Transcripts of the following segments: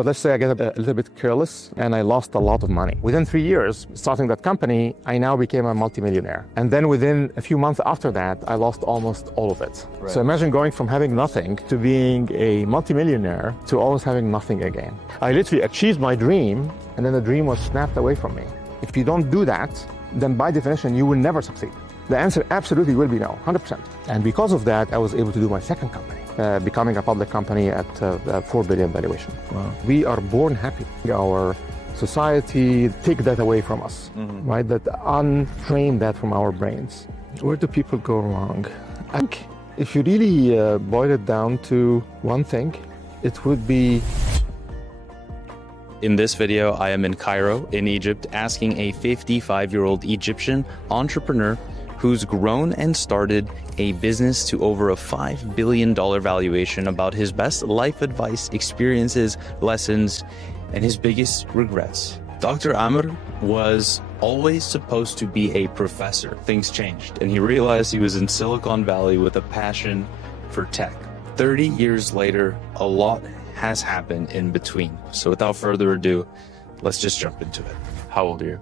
But let's say I get a little bit careless and I lost a lot of money. Within 3 years, starting that company, I now became a multimillionaire. And then within a few months after that, I lost almost all of it. Right. So imagine going from having nothing to being a multimillionaire to almost having nothing again. I literally achieved my dream, and then the dream was snapped away from me. If you don't do that, then by definition, you will never succeed. The answer absolutely will be no, 100%. And because of that, I was able to do my second company, becoming a public company at $4 billion valuation. Wow. We are born happy. Our society take that away from us, right? That untrain that from our brains. Where do people go wrong? I think if you really boil it down to one thing, it would be... In this video, I am in Cairo, in Egypt, asking a 55-year-old Egyptian entrepreneur who's grown and started a business to over a $5 billion valuation about his best life advice, experiences, lessons, and his biggest regrets. Dr. Amr was always supposed to be a professor. Things changed, and he realized he was in Silicon Valley with a passion for tech. 30 years later, a lot has happened in between. So without further ado, let's just jump into it. How old are you?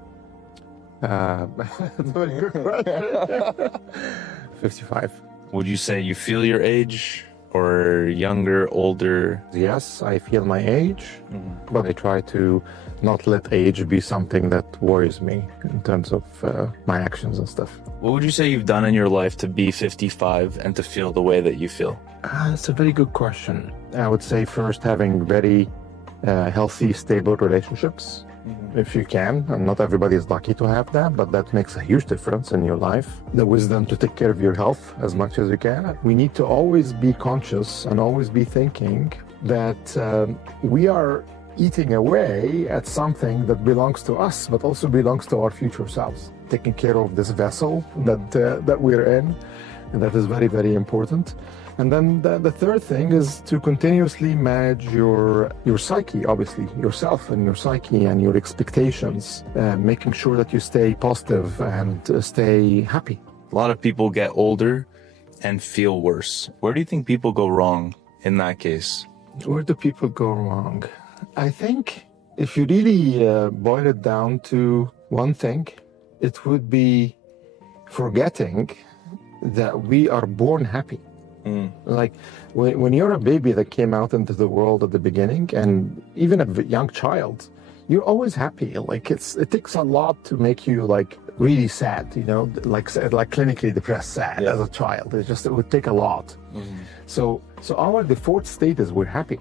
That's a very good question. 55. Would you say you feel your age, or younger, older? Yes, I feel my age, but I try to not let age be something that worries me in terms of my actions and stuff. What would you say you've done in your life to be 55 and to feel the way that you feel? That's a very good question. I would say first having very healthy, stable relationships, if you can. And not everybody is lucky to have that, but that makes a huge difference in your life. The wisdom to take care of your health as much as you can. We need to always be conscious and always be thinking that we are eating away at something that belongs to us, but also belongs to our future selves. Taking care of this vessel that we're in, and that is very, very important. And then the third thing is to continuously manage your psyche, obviously, yourself and your psyche and your expectations, making sure that you stay positive and stay happy. A lot of people get older and feel worse. Where do you think people go wrong in that case? Where do people go wrong? I think if you really boil it down to one thing, it would be forgetting that we are born happy. Like when you're a baby that came out into the world at the beginning, and even a young child, you're always happy. Like it takes a lot to make you like really sad, you know, like clinically depressed sad as a child. It would take a lot. So our default state is we're happy.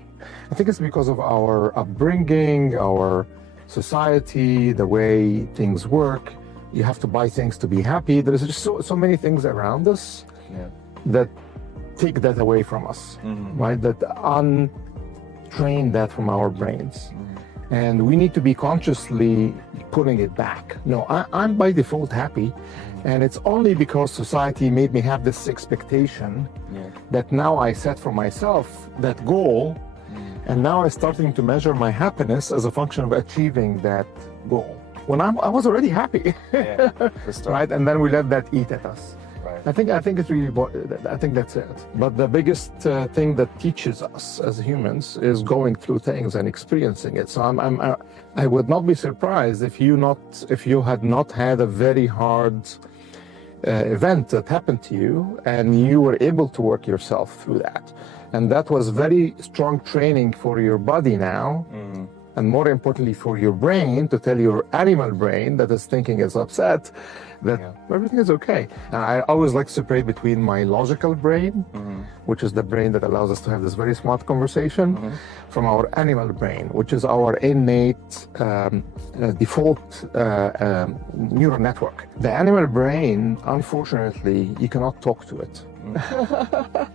I think it's because of our upbringing, our society, the way things work. You have to buy things to be happy. There's just so many things around us that take that away from us, right? That untrain that from our brains. And we need to be consciously putting it back. No, I'm by default happy, and it's only because society made me have this expectation that now I set for myself that goal, and now I'm starting to measure my happiness as a function of achieving that goal. When I was already happy, right? And then we let that eat at us. I think it's really, I think that's it. But the biggest thing that teaches us as humans is going through things and experiencing it. So I would not be surprised if you had not had a very hard event that happened to you, and you were able to work yourself through that. And that was very strong training for your body now. And more importantly for your brain, to tell your animal brain that is thinking is upset, that everything is okay. I always like to separate between my logical brain, which is the brain that allows us to have this very smart conversation, from our animal brain, which is our innate default neural network. The animal brain, unfortunately, you cannot talk to it.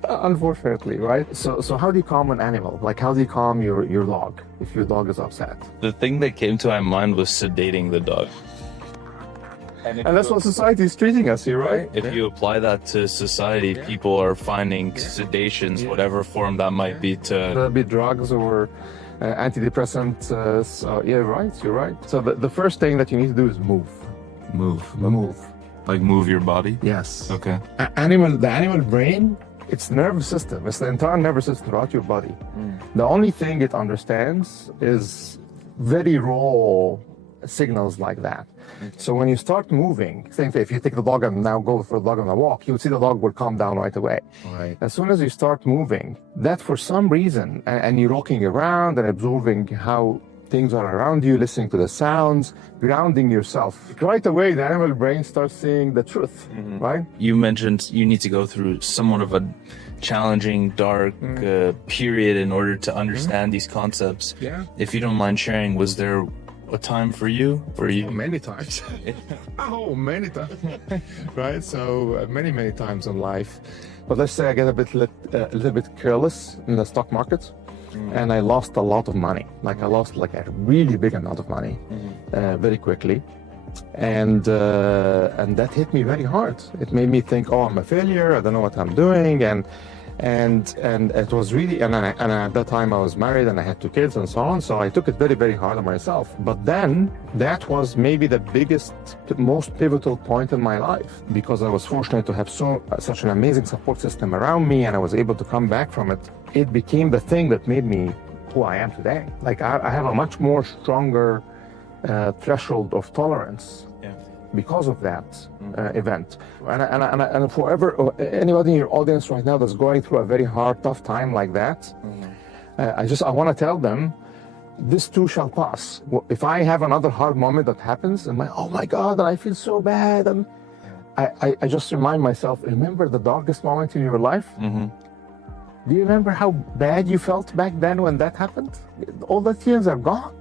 Unfortunately, right? So how do you calm an animal? Like, how do you calm your dog if your dog is upset? The thing that came to my mind was sedating the dog. And that's what society is treating us here, right? If you apply that to society, people are finding sedations, whatever form that might be, That'll be drugs or antidepressants. So yeah, right, you're right. So the first thing that you need to do is move. Move. Like move your body? Yes. Okay. The animal brain It's nervous system. It's the entire nervous system throughout your body. The only thing it understands is very raw signals like that. So when you start moving, same thing, if you take the dog and now go for the dog on a walk, you'll see the dog will calm down right away. Right. As soon as you start moving, that for some reason, and you're walking around and absorbing how things are around you, listening to the sounds, grounding yourself, right away the animal brain starts seeing the truth, right? You mentioned you need to go through somewhat of a challenging, dark period in order to understand these concepts. Yeah. If you don't mind sharing, was there a time for you where you... Many times. Many times. Right? So many times in life. But let's say I get a little bit careless in the stock market. And I lost a lot of money. Like I lost like a really big amount of money very quickly. And that hit me very hard. It made me think, oh, I'm a failure. I don't know what I'm doing. And it was really, and at that time I was married and I had 2 kids and so on. So I took it very, very hard on myself. But then that was maybe the biggest, most pivotal point in my life, because I was fortunate to have such an amazing support system around me, and I was able to come back from it. It became the thing that made me who I am today. Like I have a much more stronger threshold of tolerance because of that event. And forever, anybody in your audience right now that's going through a very hard, tough time like that, I want to tell them, this too shall pass. If I have another hard moment that happens, and oh my God, and I feel so bad, and I just remind myself, remember the darkest moment in your life? Do you remember how bad you felt back then when that happened? All the tears are gone.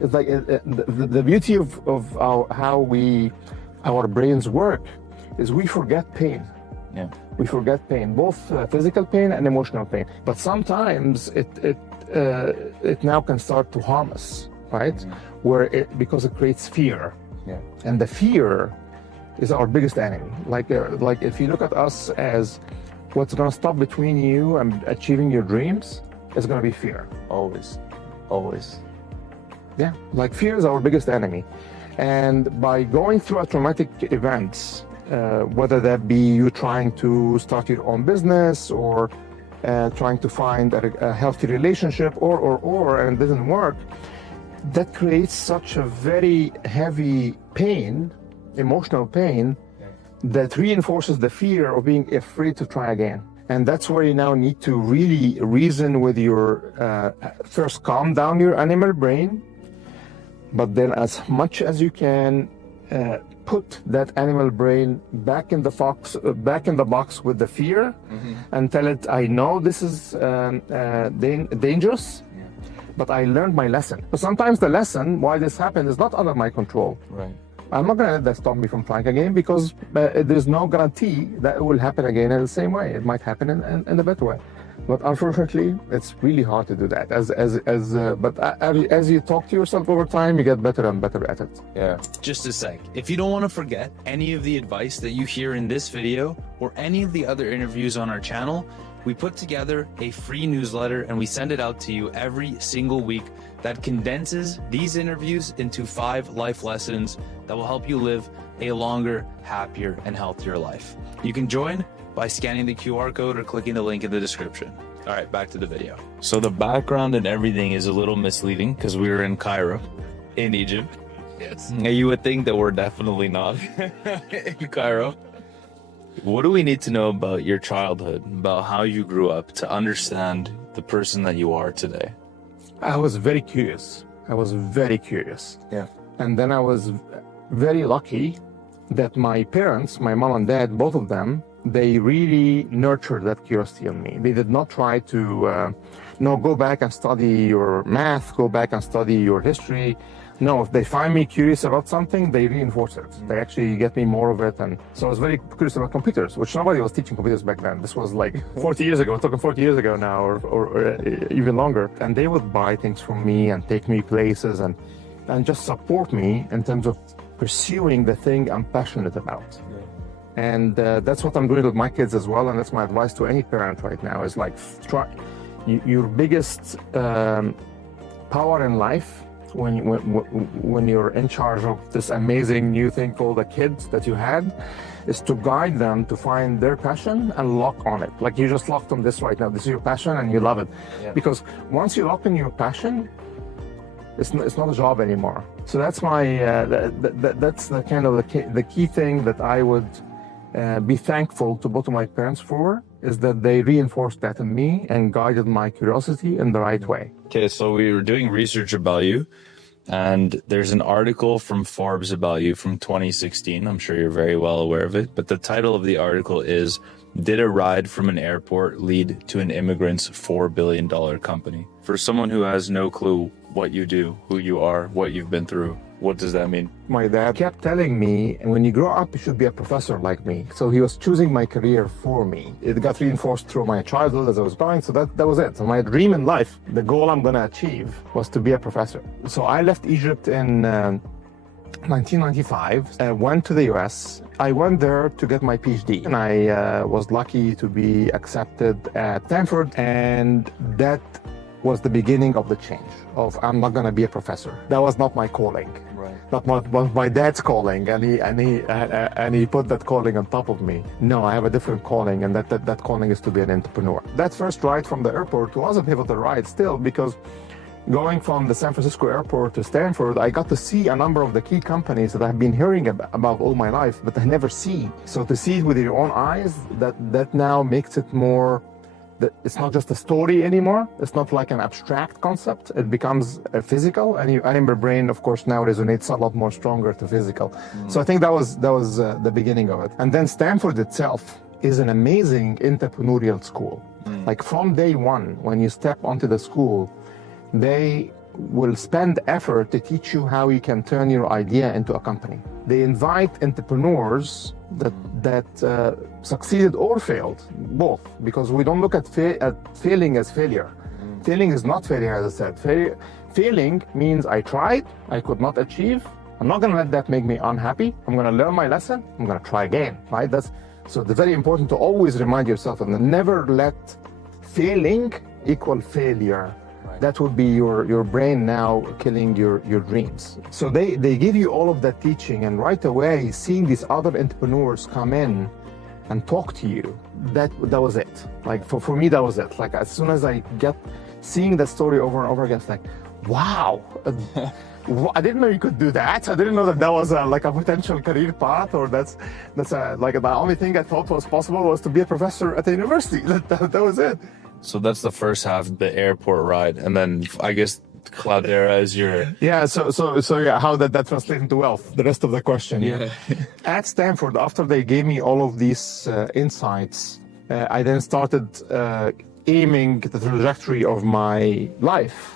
It's like the beauty of our brains work is we forget pain. Yeah. We forget pain, both physical pain and emotional pain. But sometimes it now can start to harm us, right? Because it creates fear. Yeah. And the fear is our biggest enemy. Like if you look at us as what's going to stop between you and achieving your dreams, is going to be fear. Always. Yeah, like fear is our biggest enemy. And by going through a traumatic event, whether that be you trying to start your own business or trying to find a healthy relationship and it doesn't work, that creates such a very heavy pain, emotional pain, that reinforces the fear of being afraid to try again. And that's where you now need to really reason with your, first calm down your animal brain, but then as much as you can, put that animal brain back in the box with the fear, and tell it, I know this is dangerous, but I learned my lesson. But sometimes the lesson, why this happened, is not under my control. Right. I'm not going to let that stop me from trying again, because there's no guarantee that it will happen again in the same way. It might happen in a better way. But unfortunately, it's really hard to do that. But as you talk to yourself over time, you get better and better at it. Yeah. Just a sec. If you don't want to forget any of the advice that you hear in this video or any of the other interviews on our channel, we put together a free newsletter and we send it out to you every single week that condenses these interviews into 5 life lessons that will help you live a longer, happier, and healthier life. You can join by scanning the QR code or clicking the link in the description. All right, back to the video. So the background and everything is a little misleading because we were in Cairo, in Egypt. Yes. You would think that we're definitely not in Cairo. What do we need to know about your childhood, about how you grew up to understand the person that you are today? I was very curious. Yeah. And then I was very lucky that my parents, my mom and dad, both of them, they really nurtured that curiosity in me. They did not try to, go back and study your math, go back and study your history. No, if they find me curious about something, they reinforce it. They actually get me more of it. And so I was very curious about computers, which nobody was teaching computers back then. This was like 40 years ago. We're talking 40 years ago now, or even longer. And they would buy things from me and take me places and just support me in terms of pursuing the thing I'm passionate about. Yeah. And that's what I'm doing with my kids as well. And that's my advice to any parent right now is like, your biggest power in life when you're in charge of this amazing new thing called a kid that you had, is to guide them to find their passion and lock on it. Like you just locked on this right now. This is your passion and you love it. Yeah. Because once you lock in your passion, it's not a job anymore. So that's my that's the kind of the key thing that I would be thankful to both of my parents for, is that they reinforced that in me and guided my curiosity in the right way. Okay, so we were doing research about you, and there's an article from Forbes about you from 2016. I'm sure you're very well aware of it, but the title of the article is, "Did a ride from an airport lead to an immigrant's $4 billion company?" For someone who has no clue what you do, who you are, what you've been through, what does that mean? My dad kept telling me, when you grow up, you should be a professor like me. So he was choosing my career for me. It got reinforced through my childhood as I was growing, so that was it. So my dream in life, the goal I'm gonna achieve, was to be a professor. So I left Egypt in 1995, went to the US. I went there to get my PhD, and I was lucky to be accepted at Stanford, and that was the beginning of the change of, I'm not going to be a professor. That was not my calling. Right. Not my dad's calling, and he put that calling on top of me. No, I have a different calling, and that calling is to be an entrepreneur. That first ride from the airport was a pivotal ride still, because going from the San Francisco airport to Stanford, I got to see a number of the key companies that I've been hearing about all my life, but I never see. So to see it with your own eyes, that now makes it more, that it's not just a story anymore. It's not like an abstract concept. It becomes physical, and your brain, of course, now resonates a lot more stronger to physical. So I think that was the beginning of it. And then Stanford itself is an amazing entrepreneurial school. Like from day one, when you step onto the school, they will spend effort to teach you how you can turn your idea into a company. They invite entrepreneurs that succeeded or failed, both, because we don't look at failing as failure. Failing is not failure, as I said. Failing means I tried, I could not achieve. I'm not going to let that make me unhappy. I'm going to learn my lesson. I'm going to try again, right? So it's very important to always remind yourself and never let failing equal failure. That would be your brain now killing your dreams. So they give you all of that teaching, and right away seeing these other entrepreneurs come in and talk to you, that was it. Like for me, that was it. Like as soon as I seeing that story over and over again, it's like, wow, I didn't know you could do that. I didn't know that was like a potential career path, or that's like the only thing I thought was possible was to be a professor at a university. That was it. So that's the first half, the airport ride, and then I guess Cloudera is your... Yeah, so yeah, how did that translate into wealth? The rest of the question. Yeah. At Stanford, after they gave me all of these insights, I then started aiming the trajectory of my life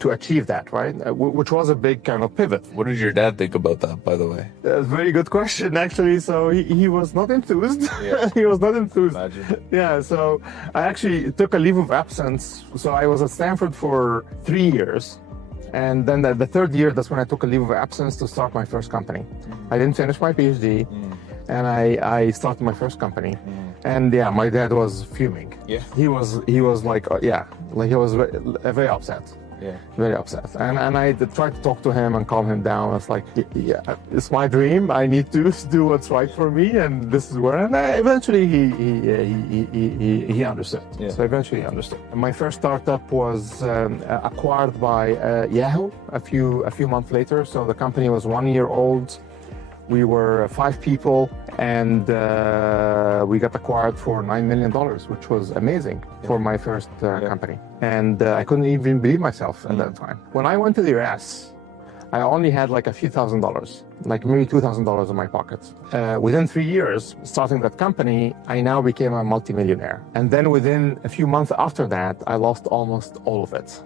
to achieve that, right? Which was a big kind of pivot. What did your dad think about that, by the way? Very good question, actually. So he was not enthused. Yeah. He was not enthused. Imagine. Yeah, so I actually took a leave of absence. So I was at Stanford for 3 years. And then the third year, that's when I took a leave of absence to start my first company. I didn't finish my PhD, and I started my first company. And yeah, my dad was fuming. Yeah. He was like, he was very upset. Yeah, very upset, and I tried to talk to him and calm him down. It's like, yeah, it's my dream. I need to do what's right for me, and this is where. And eventually, he understood. Yeah. So eventually, he understood. And my first startup was acquired by Yahoo a few months later. So the company was 1 year old. We were 5 people, and we got acquired for $9 million, which was amazing for my first company. And I couldn't even believe myself at that time. When I went to the US, I only had like a few $1,000s, like maybe $2,000 in my pocket. Within 3 years, starting that company, I now became a multimillionaire. And then within a few months after that, I lost almost all of it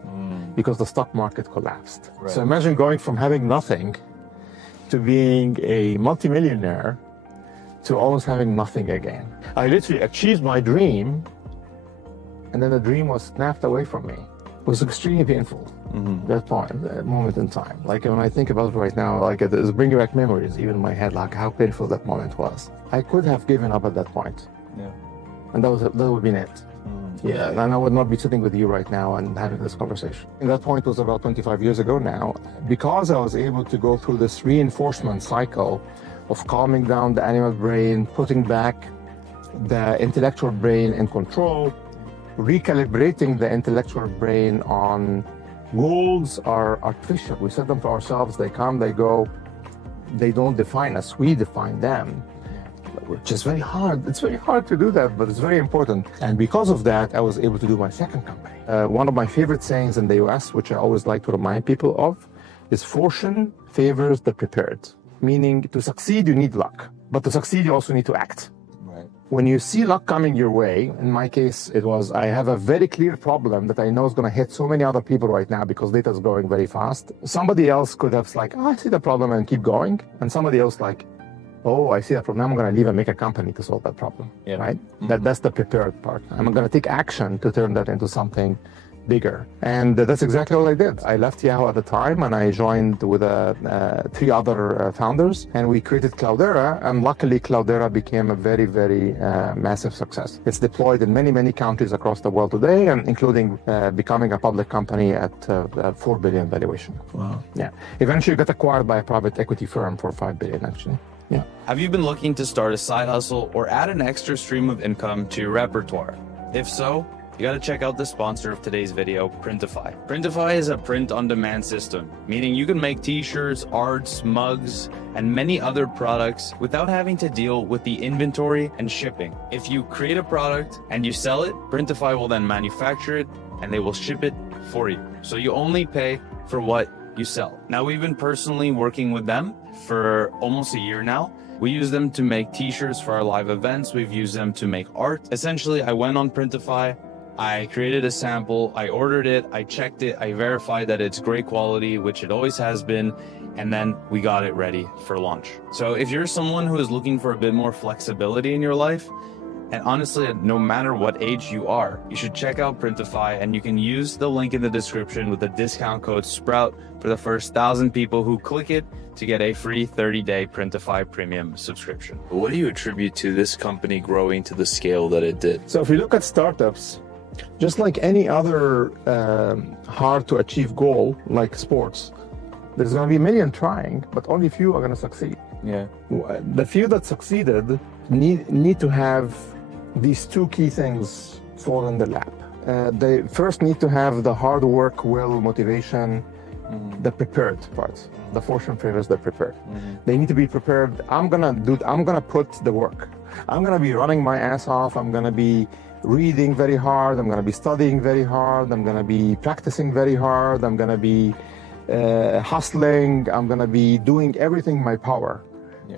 because the stock market collapsed. Right. So imagine going from having nothing to being a multimillionaire to almost having nothing again. I literally achieved my dream, and then the dream was snapped away from me. It was extremely painful, that moment in time. Like when I think about it right now, like it's bringing back memories, even in my head, like how painful that moment was. I could have given up at that point. Yeah. And that would have been it. Yeah, and I would not be sitting with you right now and having this conversation. And that point was about 25 years ago now. Because I was able to go through this reinforcement cycle of calming down the animal brain, putting back the intellectual brain in control, recalibrating the intellectual brain on goals are artificial. We set them for ourselves, they come, they go, they don't define us, we define them. Which is very hard. It's very hard to do that, but it's very important. And because of that, I was able to do my second company. One of my favorite sayings in the US, which I always like to remind people of, is fortune favors the prepared. Meaning to succeed, you need luck. But to succeed, you also need to act. Right. When you see luck coming your way, in my case, it was, I have a very clear problem that I know is going to hit so many other people right now because data is growing very fast. Somebody else could have like, oh, I see the problem and keep going. And somebody else like, oh, I see that problem. I'm going to leave and make a company to solve that problem, right? That's the prepared part. I'm going to take action to turn that into something bigger. And that's exactly what I did. I left Yahoo at the time and I joined with 3 other founders and we created Cloudera. And luckily, Cloudera became a very, very massive success. It's deployed in many, many countries across the world today, and including becoming a public company at $4 billion valuation. Wow. Yeah. Eventually got acquired by a private equity firm for $5 billion, actually. Yeah. Have you been looking to start a side hustle or add an extra stream of income to your repertoire? If so, you got to check out the sponsor of today's video, Printify. Printify is a print-on-demand system, meaning you can make t-shirts, arts, mugs, and many other products without having to deal with the inventory and shipping. If you create a product and you sell it, Printify will then manufacture it and they will ship it for you. So you only pay for what you sell. Now, we've been personally working with them for almost a year now. We use them to make t-shirts for our live events. We've used them to make art. Essentially, I went on Printify, I created a sample, I ordered it, I checked it, I verified that it's great quality, which it always has been, and then we got it ready for launch. So if you're someone who is looking for a bit more flexibility in your life, and honestly, no matter what age you are, you should check out Printify, and you can use the link in the description with the discount code SPROUT for the first 1,000 people who click it to get a free 30-day Printify premium subscription. What do you attribute to this company growing to the scale that it did? So if you look at startups, just like any other hard to achieve goal, like sports, there's going to be million trying, but only few are going to succeed. Yeah. The few that succeeded need to have these 2 key things fall in the lap. They first need to have the hard work, will, motivation, the prepared part. The fortune favors the prepared. They need to be prepared. I'm gonna put the work. I'm gonna be running my ass off. I'm gonna be reading very hard. I'm gonna be studying very hard. I'm gonna be practicing very hard. I'm gonna be hustling. I'm gonna be doing everything in my power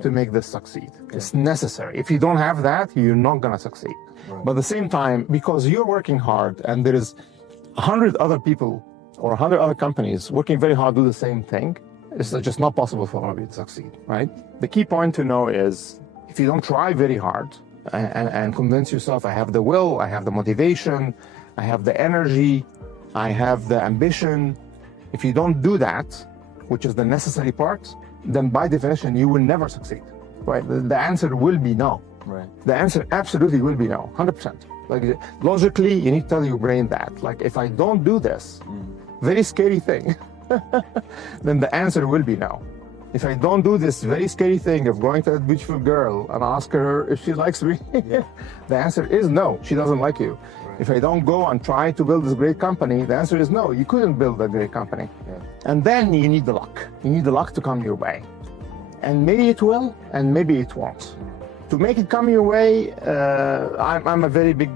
to make this succeed. It's necessary. If you don't have that, you're not gonna succeed. Right. But at the same time, because you're working hard and there is 100 other people or 100 other companies working very hard to do the same thing, it's just not possible for all of you to succeed, right? The key point to know is if you don't try very hard and convince yourself, I have the will, I have the motivation, I have the energy, I have the ambition. If you don't do that, which is the necessary part, then by definition, you will never succeed, right? The answer will be no. Right. The answer absolutely will be no, 100%. Like logically, you need to tell your brain that. Like if I don't do this, very scary thing, then the answer will be no. If I don't do this very scary thing of going to that beautiful girl and ask her if she likes me, the answer is no, she doesn't like you. Right. If I don't go and try to build this great company, the answer is no, you couldn't build a great company. Yeah. And then you need the luck. You need the luck to come your way. And maybe it will, and maybe it won't. To make it come your way, I'm a very big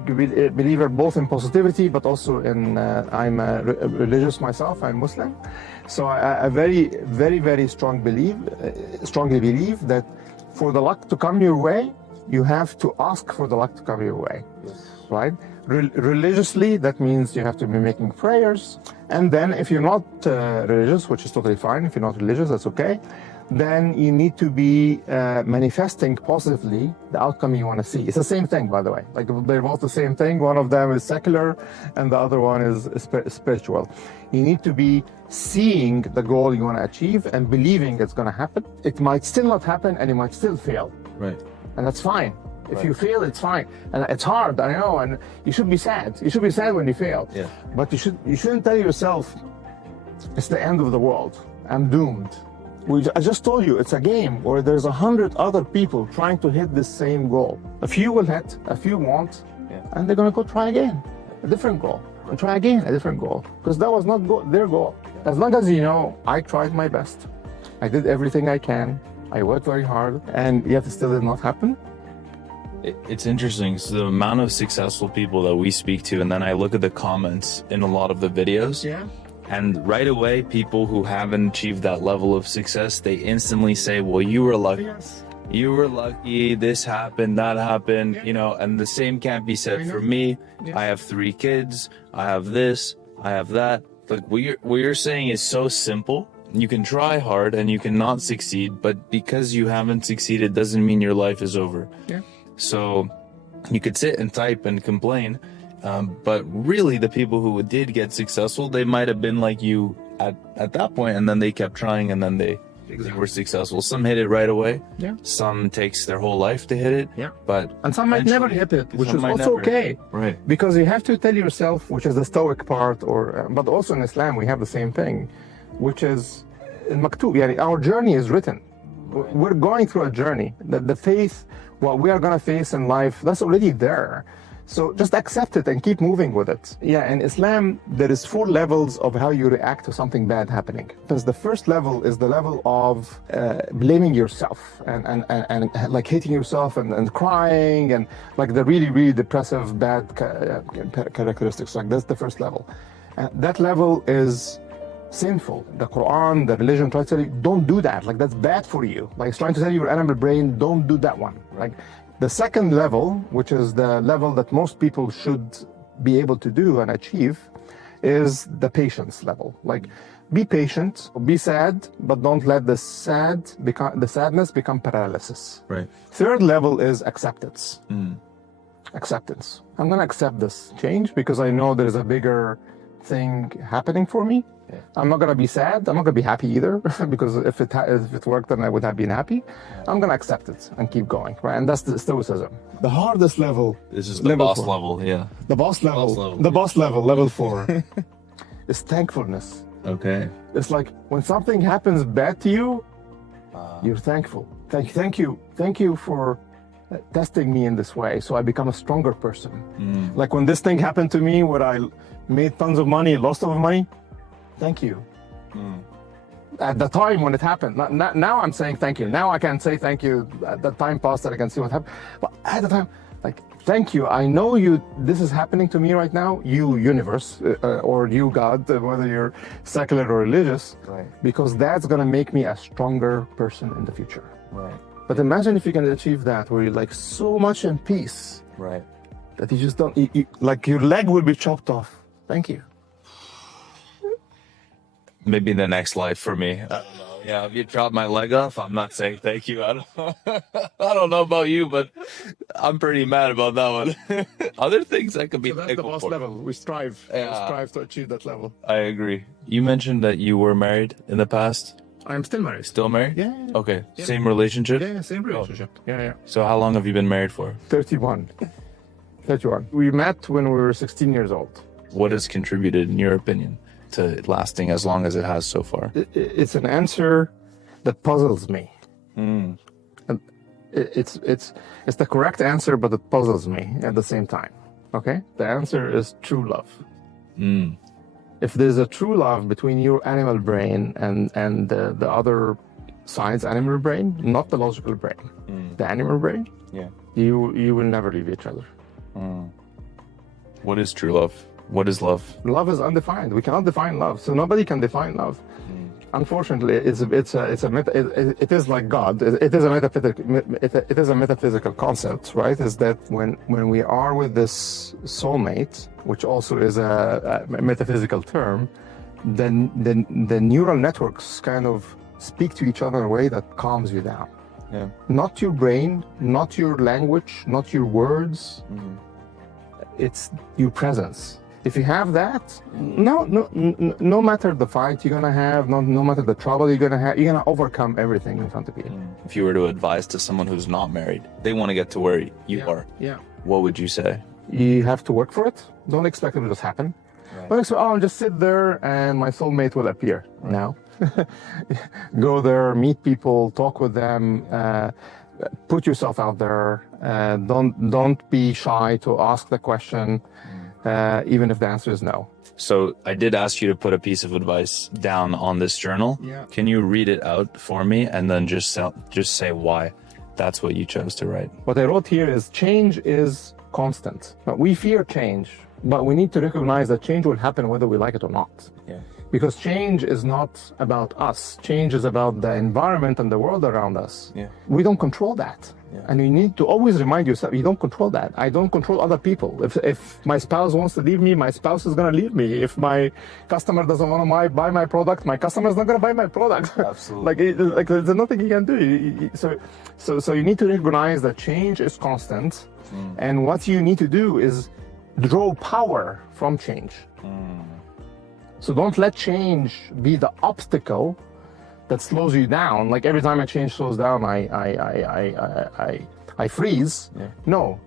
believer both in positivity, but also in, I'm religious myself, I'm Muslim. So I very, very strongly believe that for the luck to come your way, you have to ask for the luck to come your way, right? Religiously, that means you have to be making prayers. And then if you're not religious, which is totally fine, if you're not religious, that's okay. Then you need to be manifesting positively the outcome you want to see. It's the same thing, by the way. Like they're both the same thing. One of them is secular and the other one is spiritual. You need to be seeing the goal you want to achieve and believing it's going to happen. It might still not happen and you might still fail. Right. And that's fine. If you fail, it's fine. And it's hard, I know, and you should be sad. You should be sad when you fail. Yeah. But you shouldn't tell yourself, it's the end of the world. I'm doomed. I just told you, it's a game where there's 100 other people trying to hit the same goal. A few will hit, a few won't, and they're gonna go try again, a different goal, and try again, a different goal, because that was not their goal. As long as you know, I tried my best, I did everything I can, I worked very hard, and yet it still did not happen. It's interesting. So the amount of successful people that we speak to, and then I look at the comments in a lot of the videos. Yeah. And right away, people who haven't achieved that level of success, they instantly say, well, you were lucky. Yes. You were lucky, this happened, that happened, you know, and the same can't be said for me. Yeah. I have 3 kids, I have this, I have that. Like what you're saying is so simple. You can try hard and you cannot succeed, but because you haven't succeeded doesn't mean your life is over. Yeah. So you could sit and type and complain. But really, the people who did get successful, they might have been like you at that point, and then they kept trying, and then they were successful. Some hit it right away. Yeah. Some takes their whole life to hit it. Yeah. But and some might never hit it, which is also never. okay. Right. Because you have to tell yourself, which is the Stoic part, but also in Islam we have the same thing, which is in Maktub. Yani our journey is written. We're going through a journey. The faith, what we are gonna face in life, that's already there. So just accept it and keep moving with it. Yeah, in Islam, there is 4 levels of how you react to something bad happening. Because the first level is the level of blaming yourself and like hating yourself and crying and like the really, really depressive, bad characteristics. Like that's the first level. That level is sinful. The Quran, the religion tries to tell you, don't do that. Like that's bad for you. Like it's trying to tell your animal brain, don't do that one. Like the second level, which is the level that most people should be able to do and achieve, is the patience level. Like, be patient, be sad, but don't let the sadness become paralysis. Right. Third level is acceptance. Acceptance. I'm gonna accept this change because I know there's a bigger thing happening for me. Yeah. I'm not gonna be sad. I'm not gonna be happy either, because if it worked, then I would have been happy. I'm gonna accept it and keep going, right? And that's the Stoicism. The hardest level. This is the boss level, yeah. The boss level. The boss level, level 4, is thankfulness. Okay. It's like when something happens bad to you, you're thankful. Thank you for testing me in this way, so I become a stronger person. Like when this thing happened to me, where I made tons of money, lost all of money. Thank you. At the time when it happened, now I'm saying thank you. Now I can say thank you. At the time passed that I can see what happened. But at the time, like, thank you. I know you. This is happening to me right now. You universe, or you God, whether you're secular or religious, right? Because that's gonna make me a stronger person in the future. Right. But imagine if you can achieve that, where you're like so much in peace, right, that you just don't. Like your leg will be chopped off. Thank you. Maybe the next life for me. I don't know. Yeah, if you chop my leg off, I'm not saying thank you. I don't know about you, but I'm pretty mad about that one. Other things I could be that's the boss for. level. We strive. Yeah. We strive to achieve that level. I agree. You mentioned that you were married in the past. I'm still married. Still married? Yeah. Okay. Yeah. Same relationship? Yeah, same relationship. Yeah. So how long have you been married for? 31. We met when we were 16 years old. What has contributed, in your opinion, to lasting as long as it has so far? It's an answer that puzzles me. And it's the correct answer, but it puzzles me at the same time. Okay? The answer is true love. If there's a true love between your animal brain and the other side's animal brain, not the logical brain, the animal brain, you will never leave each other. What is true love? What is love? Love is undefined. We cannot define love, so nobody can define love. Unfortunately, it is like God. It is a metaphysical concept, right? Is that when we are with this soulmate, which also is a metaphysical term, then the neural networks kind of speak to each other in a way that calms you down. Yeah. Not your brain, not your language, not your words. It's your presence. If you have that, no matter the fight you're gonna have, no matter the trouble you're gonna have, you're gonna overcome everything in front of you. If you were to advise to someone who's not married, they want to get to where you are. Yeah. What would you say? You have to work for it. Don't expect it to just happen. Right. Don't expect, I'll just sit there and my soulmate will appear. Right. No. Go there, meet people, talk with them, put yourself out there. Don't be shy to ask the question, even if the answer is no. So I did ask you to put a piece of advice down on this journal. Yeah. Can you read it out for me and then just say why that's what you chose to write? What I wrote here is change is constant. But we fear change, but we need to recognize that change will happen whether we like it or not. Yeah. Because change is not about us. Change is about the environment and the world around us. Yeah. We don't control that. Yeah. And you need to always remind yourself, you don't control that. I don't control other people. If my spouse wants to leave me, my spouse is going to leave me. If my customer doesn't want to buy my product, my customer is not going to buy my product. Absolutely. like there's nothing you can do. So you need to recognize that change is constant. And what you need to do is draw power from change. So don't let change be the obstacle that slows you down. Like every time a change slows down, I freeze. Yeah. No,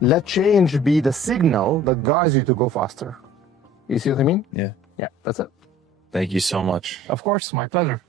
let change be the signal that guides you to go faster. You see what I mean? Yeah. Yeah, that's it. Thank you so much. Of course, my pleasure.